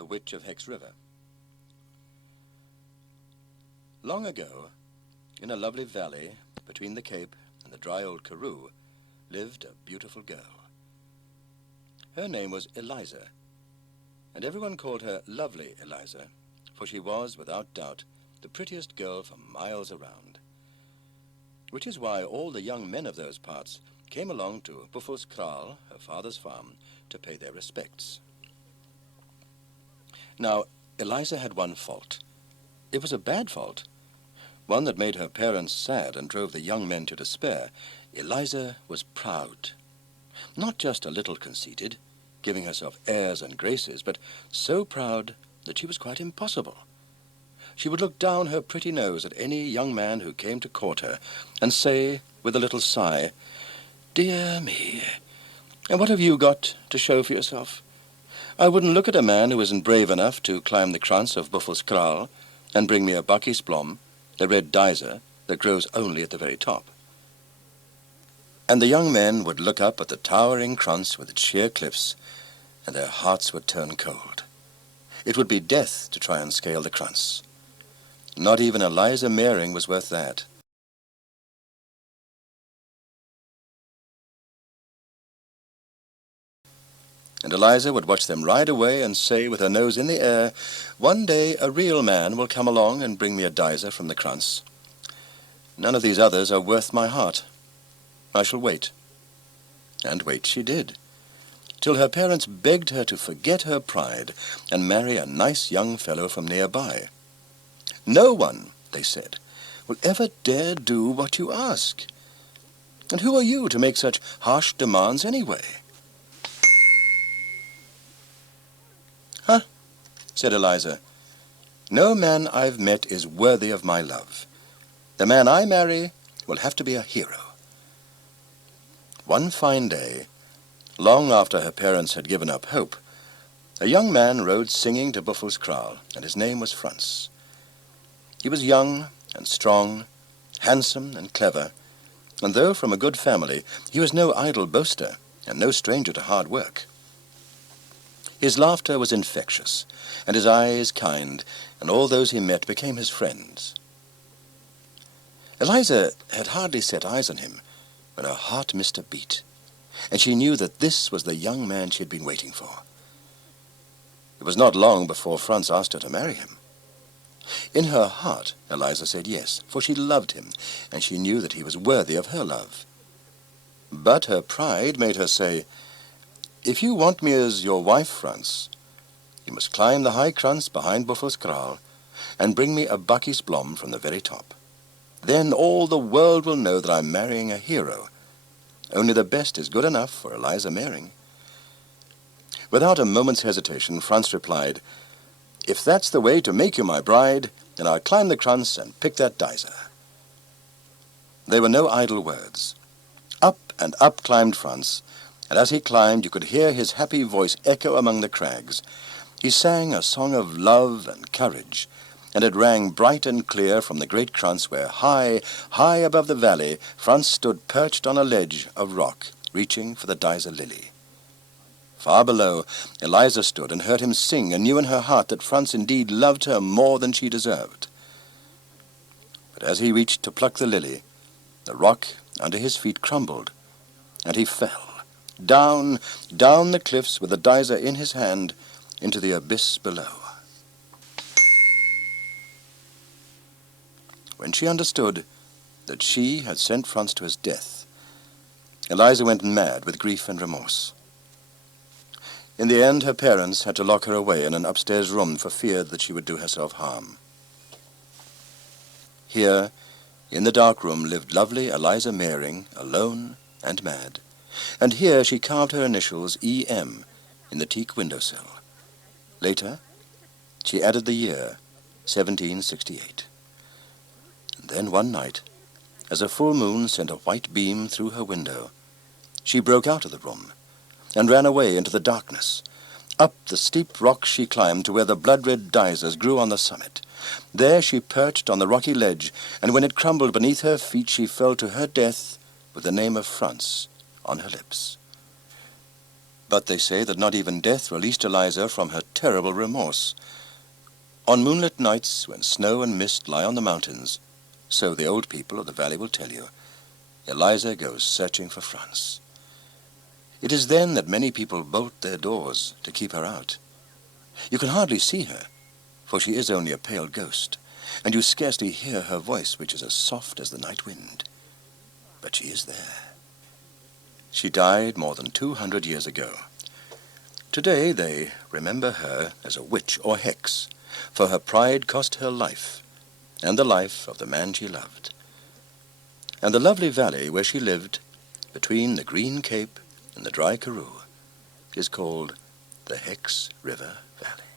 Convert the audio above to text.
the Witch of Hex River. Long ago, in a lovely valley between the Cape and the dry old Karoo, lived a beautiful girl. Her name was Eliza, and everyone called her Lovely Eliza, for she was, without doubt, the prettiest girl for miles around. Which is why all the young men of those parts came along to Buffelskraal, her father's farm, to pay their respects. Now, Eliza had one fault. It was a bad fault, one that made her parents sad and drove the young men to despair. Eliza was proud. Not just a little conceited, giving herself airs and graces, but so proud that she was quite impossible. She would look down her pretty nose at any young man who came to court her and say, with a little sigh, "Dear me, and what have you got to show for yourself? I wouldn't look at a man who isn't brave enough to climb the krans of Buffelskraal and bring me a bakkiesblom, the red dizer that grows only at the very top." And the young men would look up at the towering krans with its sheer cliffs, and their hearts would turn cold. It would be death to try and scale the krans. Not even Eliza Meiring was worth that. And Eliza would watch them ride away and say with her nose in the air, "One day a real man will come along and bring me a dizer from the krans. None of these others are worth my heart. I shall wait." And wait she did, till her parents begged her to forget her pride and marry a nice young fellow from nearby. "No one," they said, "will ever dare do what you ask. And who are you to make such harsh demands anyway?" "Huh," said Eliza. "No man I've met is worthy of my love. The man I marry will have to be a hero." One fine day, long after her parents had given up hope, a young man rode singing to Buffelskraal, and his name was Frans. He was young and strong, handsome and clever, and though from a good family, he was no idle boaster and no stranger to hard work. His laughter was infectious, and his eyes kind, and all those he met became his friends. Eliza had hardly set eyes on him when her heart missed a beat, and she knew that this was the young man she had been waiting for. It was not long before Frans asked her to marry him. In her heart, Eliza said yes, for she loved him, and she knew that he was worthy of her love. But her pride made her say, "If you want me as your wife, Frans, you must climb the high krans behind Buffelskraal and bring me a bakkiesblom from the very top. Then all the world will know that I'm marrying a hero. Only the best is good enough for Eliza Meiring." Without a moment's hesitation, Frans replied, "If that's the way to make you my bride, then I'll climb the krans and pick that dizer." They were no idle words. Up and up climbed Frans, and as he climbed you could hear his happy voice echo among the crags. He sang a song of love and courage, and it rang bright and clear from the great krans where high, high above the valley, Frans stood perched on a ledge of rock, reaching for the dizer lily. Far below, Eliza stood and heard him sing, and knew in her heart that Frans indeed loved her more than she deserved. But as he reached to pluck the lily, the rock under his feet crumbled, and he fell, down the cliffs with the dizer in his hand, into the abyss below. When she understood that she had sent Frans to his death, Eliza went mad with grief and remorse. In the end, her parents had to lock her away in an upstairs room for fear that she would do herself harm. Here, in the dark room, lived lovely Eliza Meiring, alone and mad, and here she carved her initials E.M. in the teak windowsill. Later, she added the year 1768. And then one night, as a full moon sent a white beam through her window, she broke out of the room and ran away into the darkness. Up the steep rocks she climbed to where the blood-red dizers grew on the summit. There she perched on the rocky ledge, and when it crumbled beneath her feet, she fell to her death with the name of Frans on her lips. But they say that not even death released Eliza from her terrible remorse. On moonlit nights, when snow and mist lie on the mountains, so the old people of the valley will tell you, Eliza goes searching for Franz. It is then that many people bolt their doors to keep her out. You can hardly see her, for she is only a pale ghost, and you scarcely hear her voice, which is as soft as the night wind. But she is there. She died more than 200 years ago. Today they remember her as a witch or hex, for her pride cost her life, and the life of the man she loved. And the lovely valley where she lived, between the green cape and the dry Karoo, is called the Hex River Valley.